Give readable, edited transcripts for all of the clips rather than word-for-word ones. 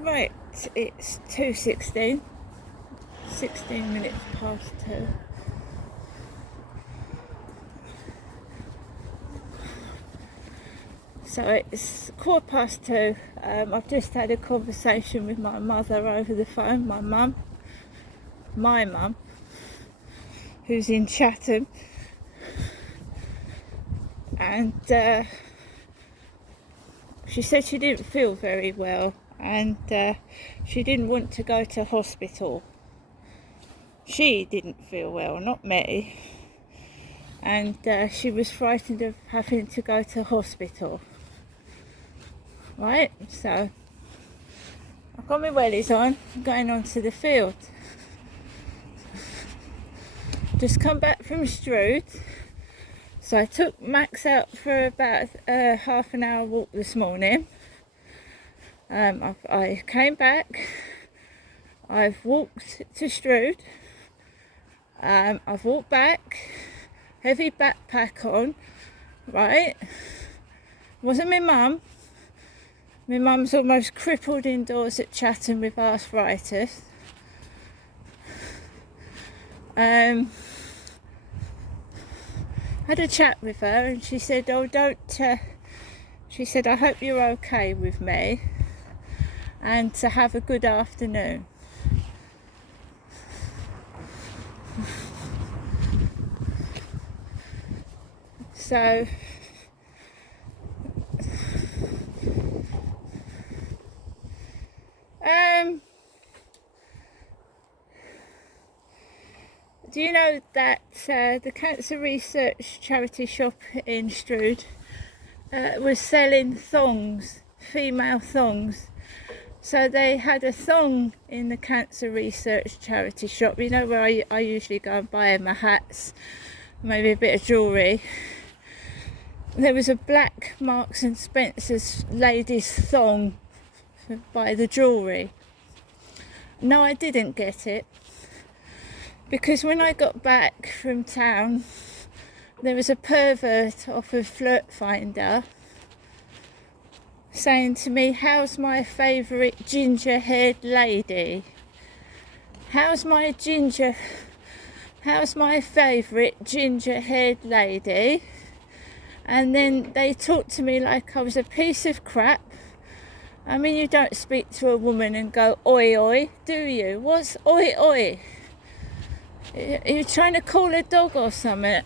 Right, it's 2:16, 16 minutes past 2. So it's 2:15. I've just had a conversation with my mother over the phone, my mum, who's in Chatham, and she said she didn't feel very well, and she didn't want to go to hospital. She didn't feel well, not me, and she was frightened of having to go to hospital. Right, so I've got my wellies on, I'm going on to the field. Just come back from Strood, so I took Max out for about a half an hour walk this morning. I came back, I've walked to Strood, I've walked back, heavy backpack on, right? Wasn't my mum. My mum's almost crippled indoors at Chatham with arthritis. Had a chat with her and she said, she said, I hope you're okay with me and to have a good afternoon. So do you know that the Cancer Research charity shop in Strood was selling thongs, female thongs? So they had a thong in the Cancer Research charity shop, you know, where I usually go and buy my hats, maybe a bit of jewellery. There was a black Marks and Spencer's ladies thong by the jewellery. No, I didn't get it, because when I got back from town, there was a pervert off of Flirt Finder saying to me, how's my favourite ginger-haired lady? How's my favourite ginger-haired lady? And then they talked to me like I was a piece of crap. I mean, you don't speak to a woman and go, oi, oi, do you? What's oi, oi? Are you trying to call a dog or something?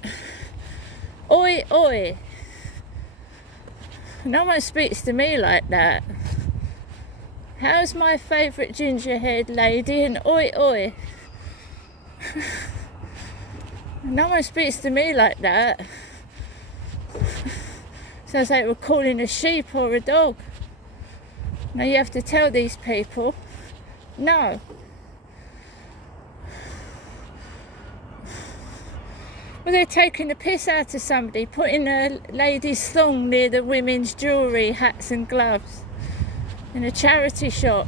Oi, oi. No one speaks to me like that. How's my favourite ginger-haired lady and oi, oi? No one speaks to me like that. Sounds like we're calling a sheep or a dog. Now you have to tell these people, no. Well, they're taking the piss out of somebody, putting a lady's thong near the women's jewellery, hats and gloves in a charity shop.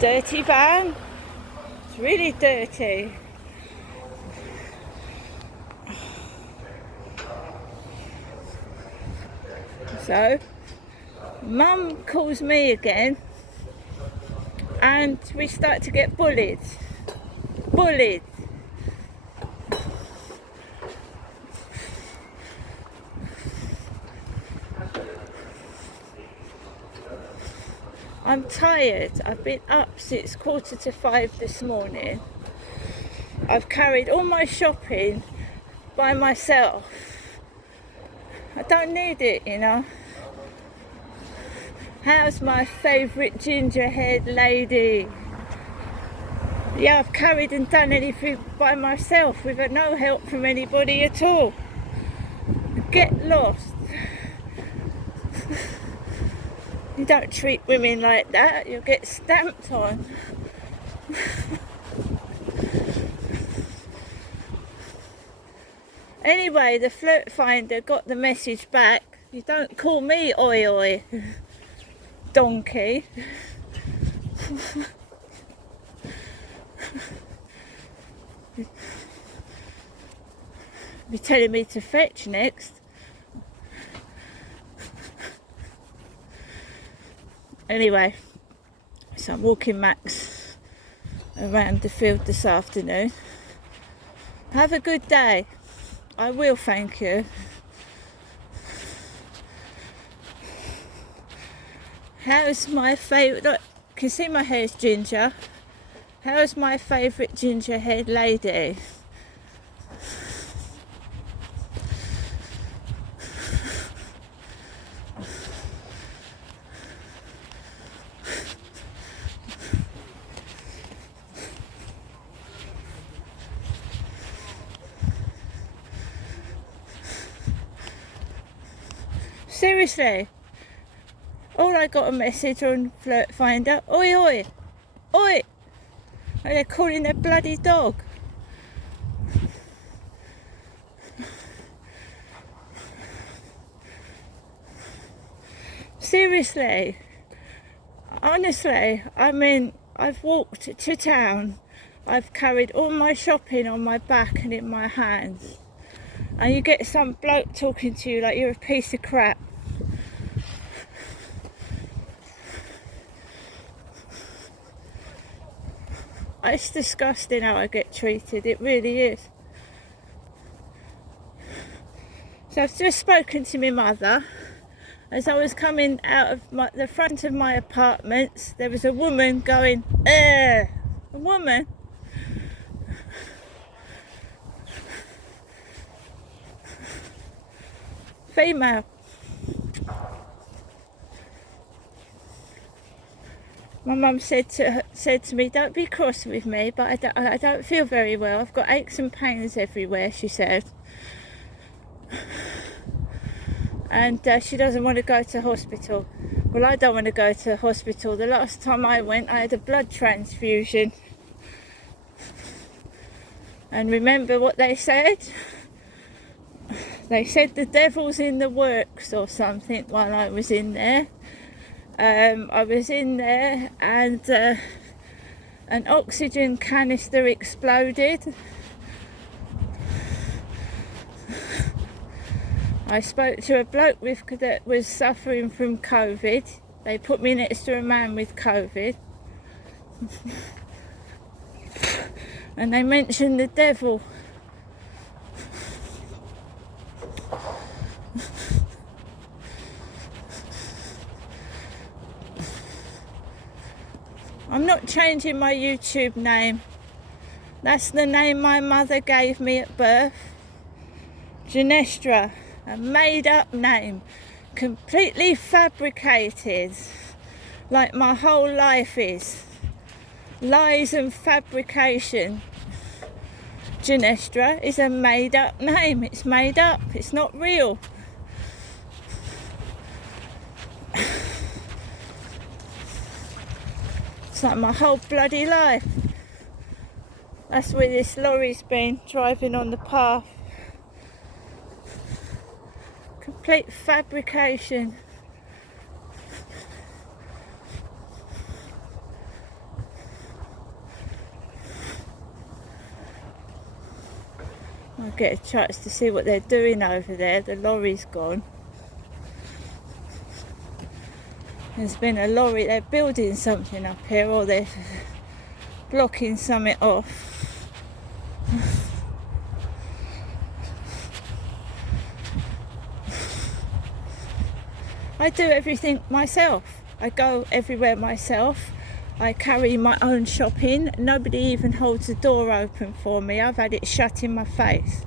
Dirty van. It's really dirty. So, Mum calls me again and we start to get bullied. I'm tired. I've been up since 4:45 this morning. I've carried all my shopping by myself. I don't need it, you know. How's my favourite ginger-haired lady? Yeah, I've carried and done anything by myself with no help from anybody at all. Get lost. You don't treat women like that, you'll get stamped on. Anyway, the Flirt Finder got the message back. You don't call me oi oi, donkey. Be telling me to fetch next. Anyway, so I'm walking Max around the field this afternoon. Have a good day. I will, thank you. How's my favourite... Look, you can see my hair's ginger. How's my favourite ginger-haired lady? Seriously, all I got a message on Flirt Finder. Oi, oi, oi! And they're calling their bloody dog. Seriously, honestly, I mean, I've walked to town. I've carried all my shopping on my back and in my hands. And you get some bloke talking to you like you're a piece of crap. It's disgusting how I get treated, it really is. So I've just spoken to my mother. As I was coming out of the front of my apartment, there was a woman going, a woman. Female. My mum said to me, don't be cross with me, but I don't feel very well. I've got aches and pains everywhere, she said. And she doesn't want to go to hospital. Well, I don't want to go to hospital. The last time I went, I had a blood transfusion. And remember what they said? They said the devil's in the works or something while I was in there. I was in there and an oxygen canister exploded. I spoke to a bloke that was suffering from COVID. They put me next to a man with COVID. And they mentioned the devil. I'm not changing my YouTube name. That's the name my mother gave me at birth. Ginestra, a made-up name, completely fabricated, like my whole life is. Lies and fabrication. Ginestra is a made-up name. It's made up. It's not real. It's like my whole bloody life. That's where this lorry's been driving on the path. Complete fabrication. I'll get a chance to see what they're doing over there. The lorry's gone. There's been a lorry, they're building something up here, or they're blocking something off. I do everything myself. I go everywhere myself. I carry my own shopping. Nobody even holds the door open for me. I've had it shut in my face.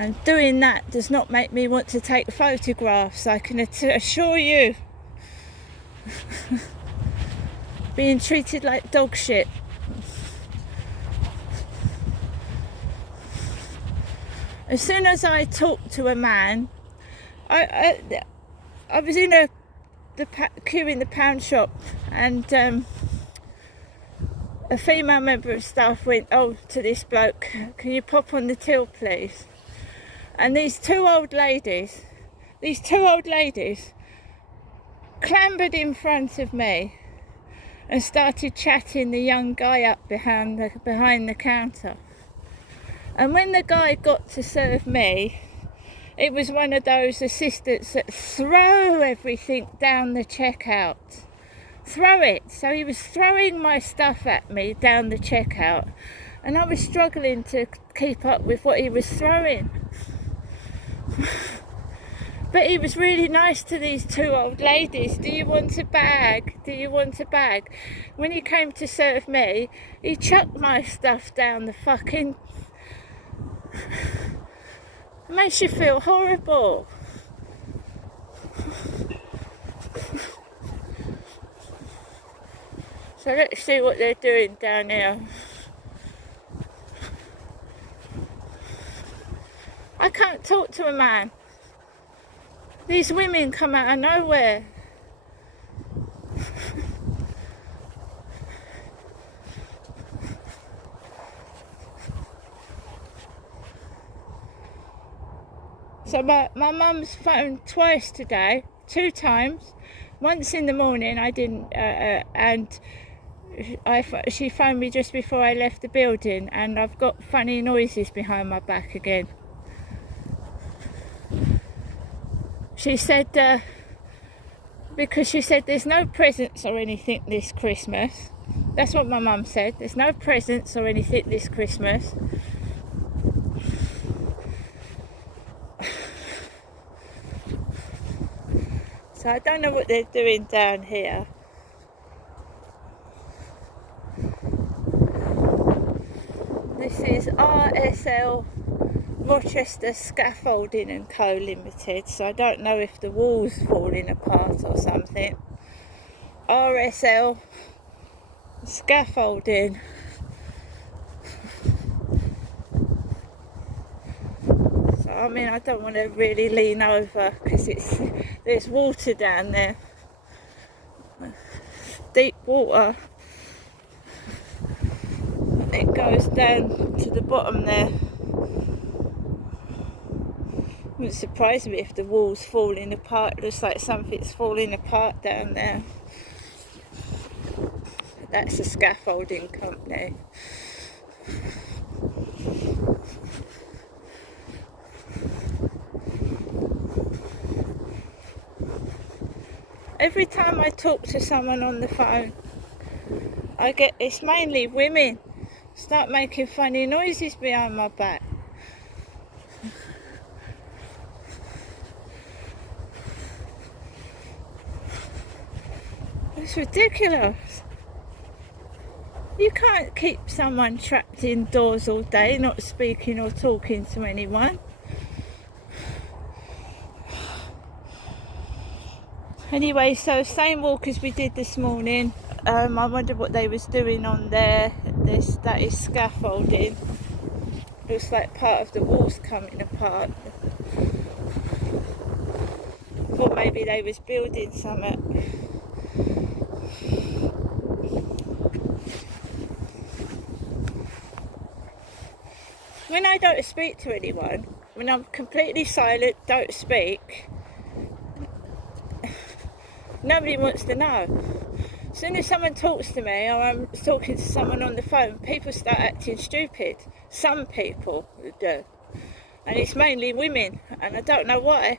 And doing that does not make me want to take photographs, I can assure you. Being treated like dog shit. As soon as I talk to a man, I was in the queue in the pound shop, and a female member of staff went, to this bloke, can you pop on the till please? And these two old ladies clambered in front of me and started chatting the young guy up behind the counter. And when the guy got to serve me, It was one of those assistants that throw everything down the checkout. Throw it. So he was throwing my stuff at me down the checkout, and I was struggling to keep up with what he was throwing. But he was really nice to these two old ladies. Do you want a bag? Do you want a bag? When he came to serve me, he chucked my stuff down the fucking... It makes you feel horrible. So let's see what they're doing down here. I can't talk to a man. These women come out of nowhere. So my mum's phoned twice today, 2 times. Once in the morning I didn't, and she phoned me just before I left the building, and I've got funny noises behind my back again. She said, because she said there's no presents or anything this Christmas. That's what my mum said. There's no presents or anything this Christmas. So I don't know what they're doing down here. This is RSL Rochester Scaffolding and Co Limited, so I don't know if the wall's falling apart or something. RSL Scaffolding. So I mean, I don't want to really lean over because there's water down there, deep water. It goes down to the bottom there. It wouldn't surprise me if the wall's falling apart. It looks like something's falling apart down there. That's a scaffolding company. Every time I talk to someone on the phone, it's mainly women, start making funny noises behind my back. It's ridiculous. You can't keep someone trapped indoors all day, not speaking or talking to anyone. Anyway, so same walk as we did this morning. I wonder what they was doing on there. That is scaffolding. Looks like part of the wall's coming apart. Thought maybe they was building something. When I don't speak to anyone, when I'm completely silent, don't speak, nobody wants to know. As soon as someone talks to me or I'm talking to someone on the phone, people start acting stupid. Some people do. And it's mainly women, and I don't know why.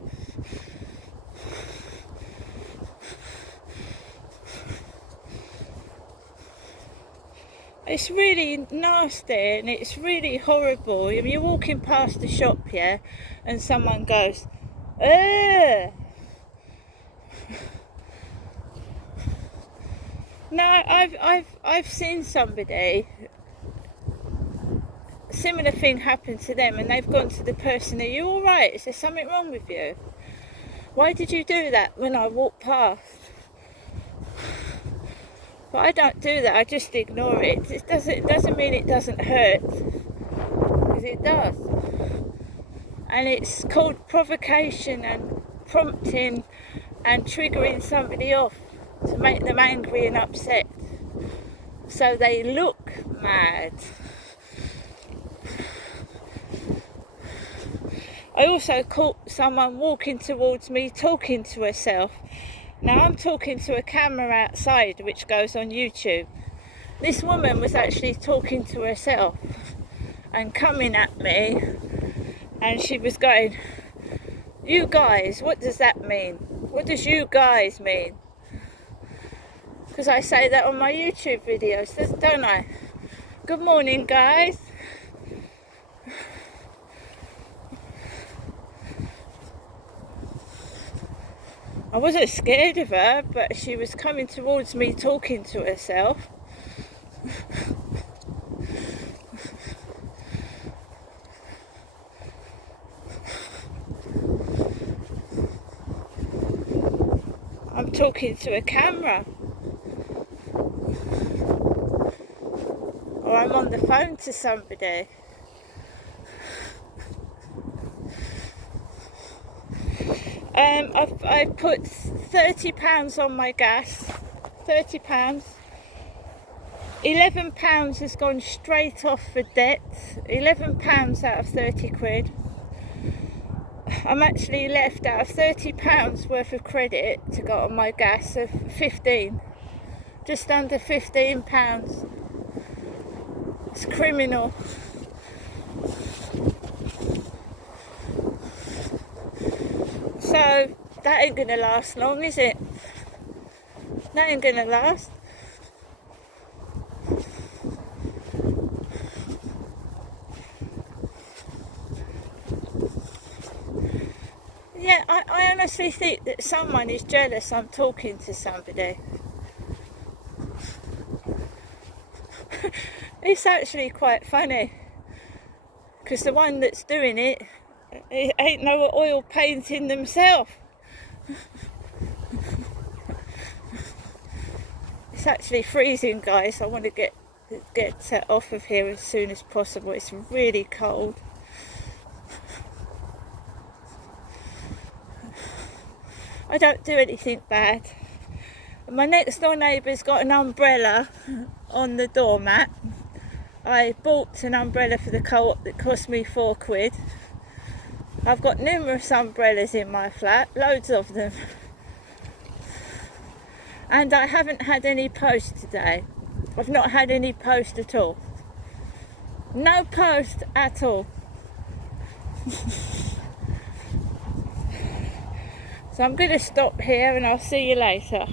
It's really nasty and it's really horrible. I mean, you're walking past the shop, yeah, and someone goes, ugh. No, I've seen somebody, a similar thing happen to them, and they've gone to the person, are you alright? Is there something wrong with you? Why did you do that when I walked past? But I don't do that, I just ignore it. It doesn't mean it doesn't hurt, because it does. And it's called provocation and prompting and triggering somebody off to make them angry and upset, so they look mad. I also caught someone walking towards me talking to herself. Now I'm talking to a camera outside which goes on YouTube. This woman was actually talking to herself and coming at me, and she was going, You guys, what does that mean? What does you guys mean? Because I say that on my YouTube videos, don't I? Good morning, guys. I wasn't scared of her, but she was coming towards me talking to herself. I'm talking to a camera. Or I'm on the phone to somebody. I've put £30 on my gas. £30. £11 has gone straight off for debt. £11 out of 30 quid. I'm actually left out of £30 worth of credit to go on my gas of 15. Just under £15. It's criminal. So that ain't gonna last long, is it? That ain't gonna last. Yeah, I honestly think that someone is jealous I'm talking to somebody. It's actually quite funny, because the one that's doing it ain't no oil painting themselves. It's actually freezing, guys. I want to get off of here as soon as possible. It's really cold. I don't do anything bad. My next door neighbour's got an umbrella on the doormat. I bought an umbrella for the co-op that cost me £4. I've got numerous umbrellas in my flat, loads of them. And I haven't had any post today. I've not had any post at all. No post at all. So I'm going to stop here and I'll see you later.